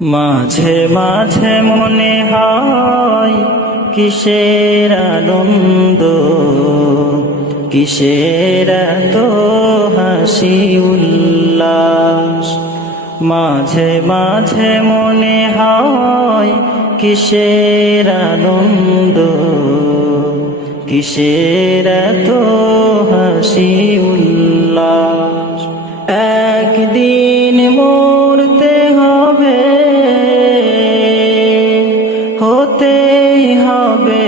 মাঝে মাঝে মনে হয় কিসের আনন্দ, কিসের এত হাসি উল্লাস। মাঝে মাঝে মনে হয় কিসের আনন্দ, কিসের এত হাসি উল্লাস। একদিন মরতে হবে, হতেই হবে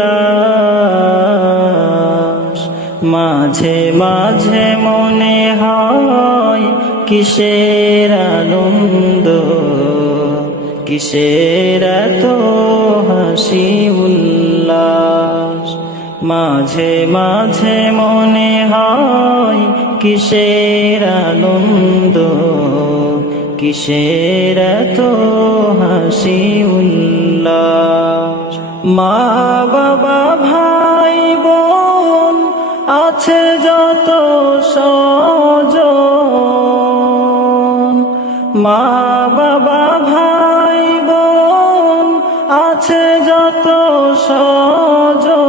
লাশ। মাঝে মাঝে মনে হয় কিসের আনন্দ, কিসের এত হাসি উল্লাস। মাঝে মাঝে মনে হয় কিসের আনন্দ, কিসের এত হাসি উল্লাস। মা বাবা ভাই বোন আছে যত স্বজন, মা বাবা ভাই বোন আছে যত স্বজন,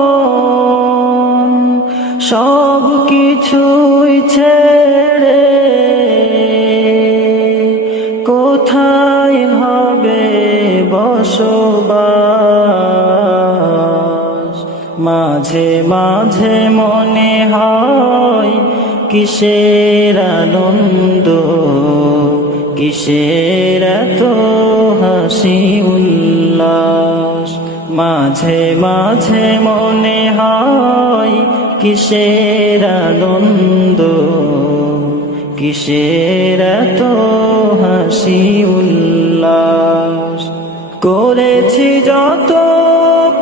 সব কিছুই ছেড়ে কোথায় হবে বসবাস। মাঝে মাঝে মনে হয় কিসের আনন্দ, কিসের এত হাসি উল্লাস। মাঝে মাঝে মনে হয় কিসের আনন্দ, কিসের এত হাসি উল্লাস। করেছি যত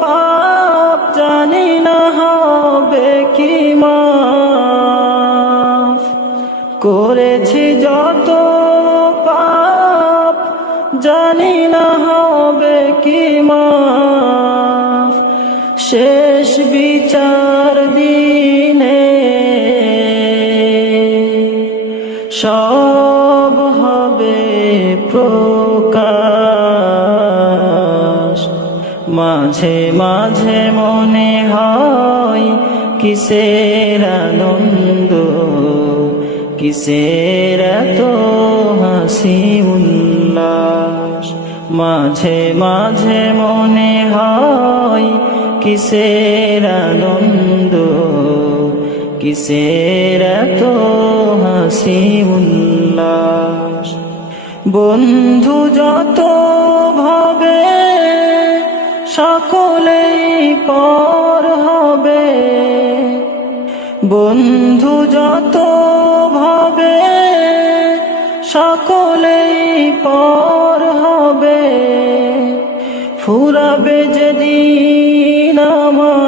পাপ জানি না হবে কি মাফ, করেছি যত পাপ জানি না হবে কি মাফ। শেষ বিচার দিনে সব হবে প্রকাশ। মাঝে মাঝে মনে হয় কিসের আনন্দ, কিসের এত হাসি উল্লাস। মাঝে মাঝে মনে হয় কিসের আনন্দ, কিসের এত হাসি উল্লাস। বন্ধু যত ভাবে সকলেই পর হবে, বন্ধু যত ভাবে সকলেই পর হবে। ফুরাবে যেদিন আমার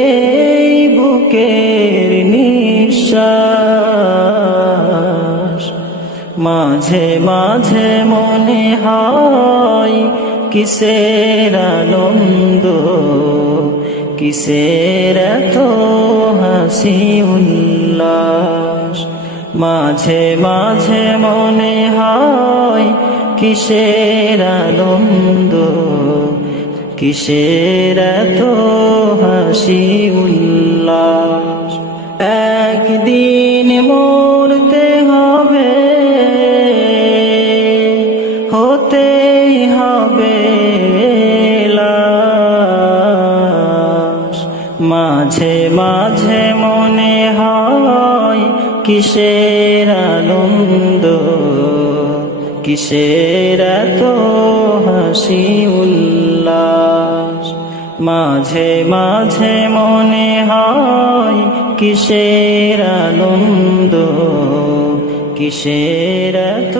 এই বুকের নিঃশ্বাস। মাঝে মাঝে মনে হয় কিসের আনন্দ, কিসের এত হাসি উল্লাস। মাঝে মাঝে মনে হয় কিসের আনন্দ, কিসের এত হাসি উল্লাস। একদিন মরতে হবে, হতেই হবে লাশ। মাঝে মাঝে মনে হয় কিসের আনন্দ, কিসের এত হাসি উল্লাস। মাঝে মাঝে মনে হয় কিসের আনন্দ, কিসের এত